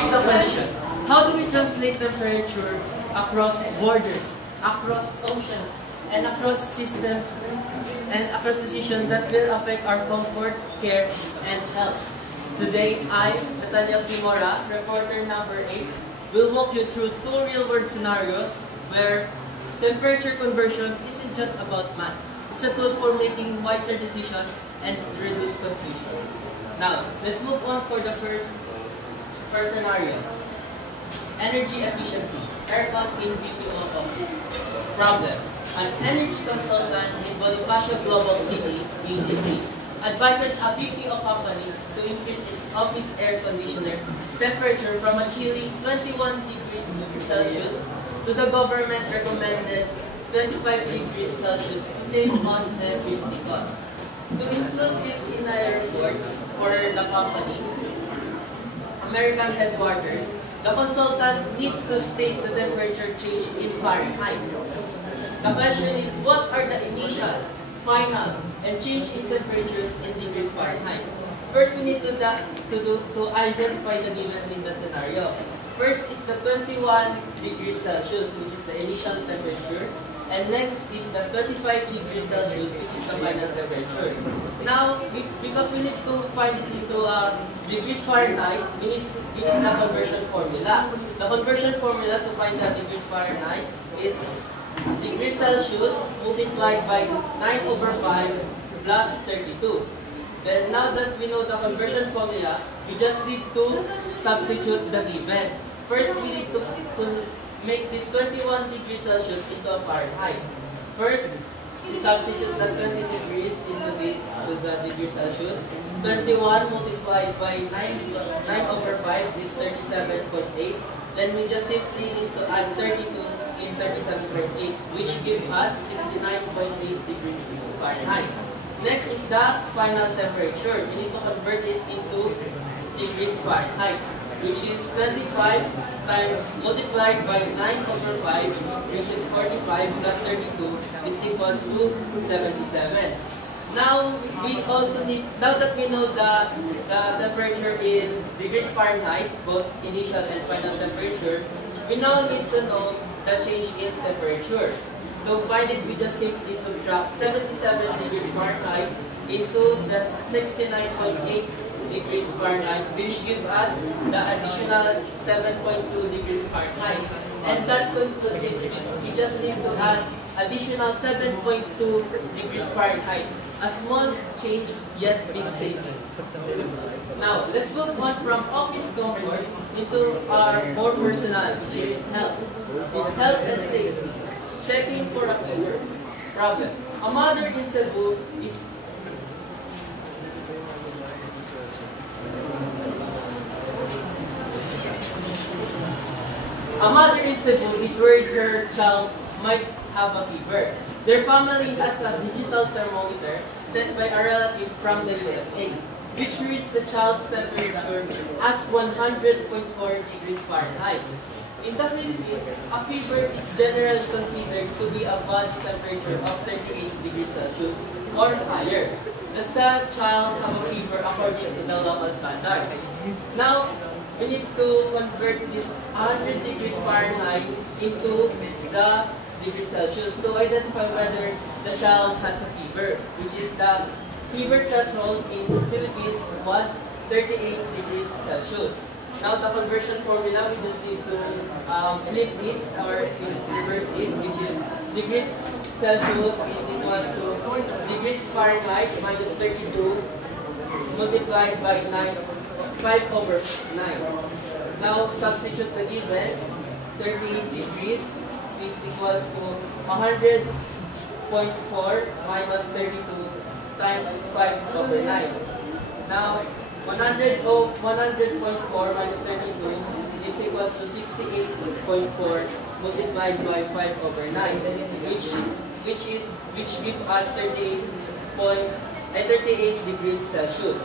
here's the question. How do we translate temperature across borders, across oceans, and across systems, and across decisions that will affect our comfort, care, and health? Today, I, Nathaniel Kimora, reporter number 8, will walk you through 2 real-world scenarios where temperature conversion isn't just about math. It's a tool for making wiser decisions and reduce confusion. Now, let's move on for the first scenario. Energy efficiency. Aircon in BPO office. Problem. An energy consultant in Bonifacio Global City, BGC, advises a BPO company to increase its office air conditioner temperature from a chilly 21 degrees Celsius to the government recommended 25 degrees Celsius to save on electricity cost. To include this in a report for the company, American headquarters, the consultant needs to state the temperature change in Fahrenheit. The question is, what are the initial, final, and change in temperatures in degrees Fahrenheit? First, we need to identify the givens in the scenario. First is the 21 degrees Celsius, which is the initial temperature. And next is the 25 degrees Celsius, which is the final temperature. Now, because we need to find it into degrees Fahrenheit, we need the conversion formula. The conversion formula to find the degrees Fahrenheit is degrees Celsius multiplied by 9/5 plus 32. Then now that we know the conversion formula, we just need to substitute the givens. First, we need to make this 21 degrees Celsius into a Fahrenheit. First, we substitute the 20 degrees into the degrees Celsius. 21 multiplied by 9/5 is 37.8. Then we just simply need to add 32 in 37.8, which gives us 69.8 degrees Fahrenheit. Next is the final temperature. We need to convert it into degrees Fahrenheit, which is 25 times multiplied by 9/5, which is 45 plus 32 is equals to 77. Now now that we know the temperature in degrees Fahrenheit, both initial and final temperature, we now need to know the change in temperature. To find it, we just simply subtract 77 degrees Fahrenheit into the 69.8 degrees Fahrenheit, which gives us the additional 7.2 degrees Fahrenheit. And that concludes it. We just need to add additional 7.2 degrees Fahrenheit. A small change, yet big savings. Now, let's move on from office comfort into our more personal, which is health. Health and safety. Checking for a fever. Problem. A mother in Cebu is worried her child might have a fever. Their family has a digital thermometer sent by a relative from the USA, which reads the child's temperature as 100.4 degrees Fahrenheit. In the Philippines, a fever is generally considered to be a body temperature of 38 degrees Celsius or higher. Does the child have a fever according to the local standards? Now, we need to convert this 100 degrees Fahrenheit into the degrees Celsius to identify whether the child has a fever, which is the fever threshold in the Philippines was 38 degrees Celsius. Now the conversion formula, we just need to flip it or reverse it, which is degrees Celsius is equal to degrees Fahrenheit minus 32 multiplied by 5/9. Now substitute the given, 38 degrees is equals to 100.4 minus 32 times 5/9. Now 100.4 minus 32 is equals to 68.4 multiplied by 5/9, which gives us 38 degrees Celsius.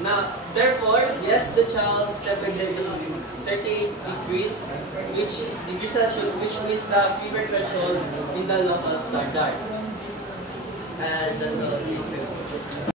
Now, therefore, yes, the child temperature is 38 degrees, degrees Celsius, which means the fever threshold in the local standard. And that's all.